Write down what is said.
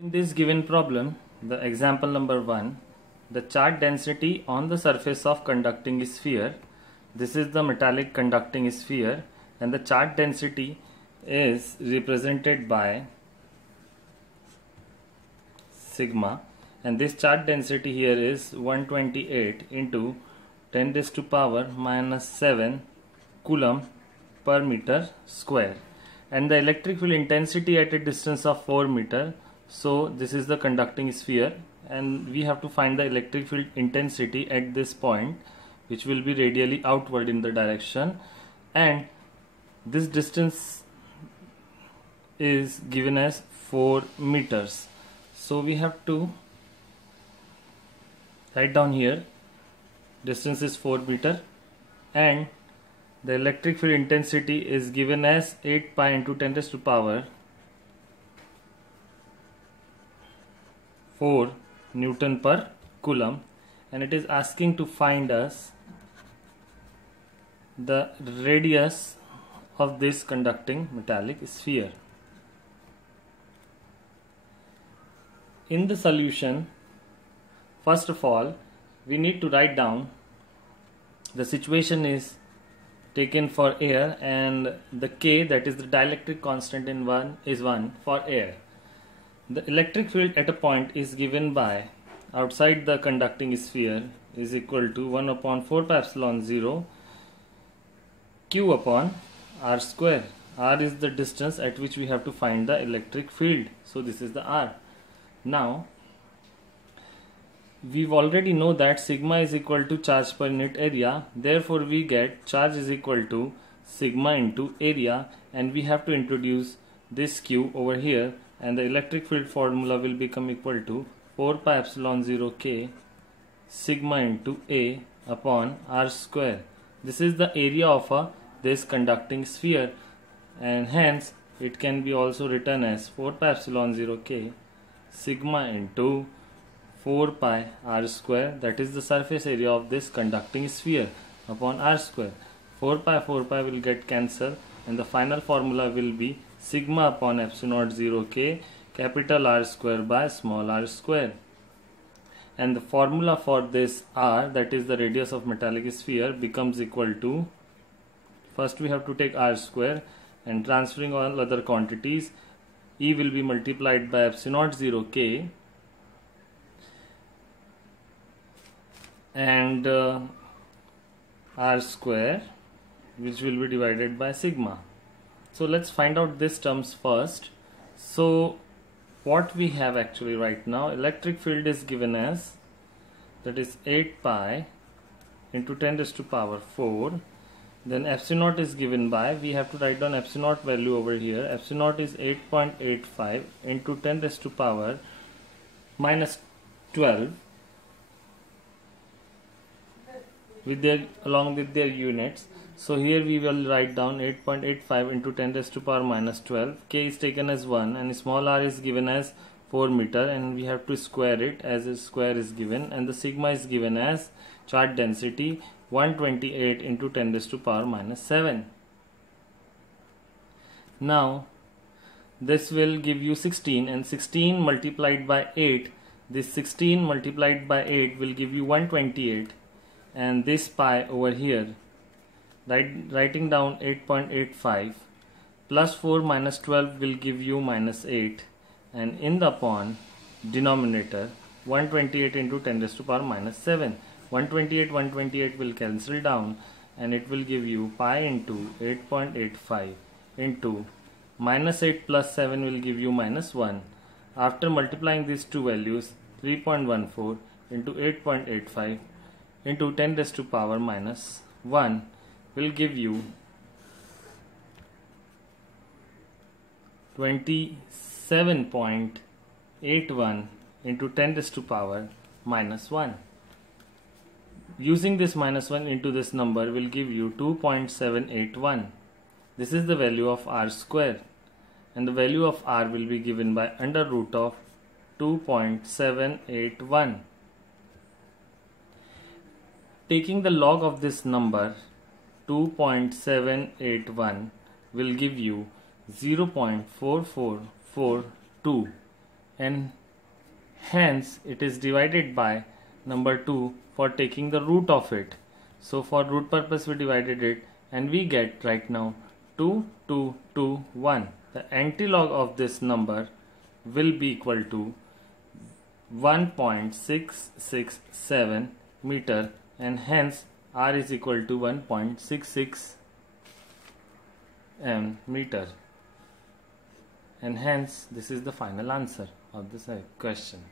In this given problem, the example number 1, the charge density on the surface of conducting sphere, this is the metallic conducting sphere, and the charge density is represented by sigma, and this charge density here is 128 into 10 raised to power minus 7 coulomb per meter square, and the electric field intensity at a distance of 4 meter. So this is the conducting sphere, and we have to find the electric field intensity at this point, which will be radially outward in the direction, and this distance is given as 4 meters. So we have to write down here distance is 4 meter, and the electric field intensity is given as 8 pi into 10 raised to power 4 Newton per coulomb, and it is asking to find us the radius of this conducting metallic sphere. In the solution, first of all, we need to write down the situation is taken for air, and the K, that is the dielectric constant in 1 for air. The electric field at a point is given by outside the conducting sphere is equal to 1 upon 4 pi epsilon 0 Q upon R square. R is the distance at which we have to find the electric field. So this is the R. Now we've already know that sigma is equal to charge per unit area. Therefore we get charge is equal to sigma into area, and we have to introduce this Q over here, and the electric field formula will become equal to 4 pi epsilon 0 K sigma into A upon R square. This is the area of this conducting sphere, and hence it can be also written as 4 pi epsilon 0 K sigma into 4 pi R square, that is the surface area of this conducting sphere, upon R square. 4 pi will get cancelled, and the final formula will be sigma upon epsilon 0 K capital R square by small r square. And the formula for this R, that is the radius of metallic sphere, becomes equal to, first we have to take R square, and transferring all other quantities, E will be multiplied by epsilon 0 K and R square, which will be divided by sigma. So let's find out these terms first. So what we have actually right now, electric field is given as, that is 8 pi into 10 raised to power 4. Then epsilon is given by, we have to write down epsilon value over here. Epsilon is 8.85 into 10 raised to power minus 12 along with their units. So here we will write down 8.85 into 10 raised to power minus 12. K is taken as 1, and small r is given as 4 meter, and we have to square it as a square is given, and the sigma is given as charge density 128 into 10 raised to power minus 7. Now this will give you 16, and 16 multiplied by 8, this 16 multiplied by 8 will give you 128, and this pi over here, writing down 8.85 plus 4 minus 12 will give you minus 8, and in the upon denominator 128 into 10 raised to power minus 7. 128 will cancel down, and it will give you pi into 8.85 into minus 8 plus 7 will give you minus 1. After multiplying these two values, 3.14 into 8.85 into 10 raised to power minus 1 will give you 27.81 into 10 raised to power minus 1. Using this minus 1 into this number will give you 2.781. This is the value of R square, and the value of R will be given by under root of 2.781. Taking the log of this number, 2.781 will give you 0.4442, and hence it is divided by number 2 for taking the root of it. So for root purpose we divided it and we get right now 2, 2, 2, 1. The antilog of this number will be equal to 1.667 meter and hence r is equal to 1.66 meter, and hence this is the final answer of this question.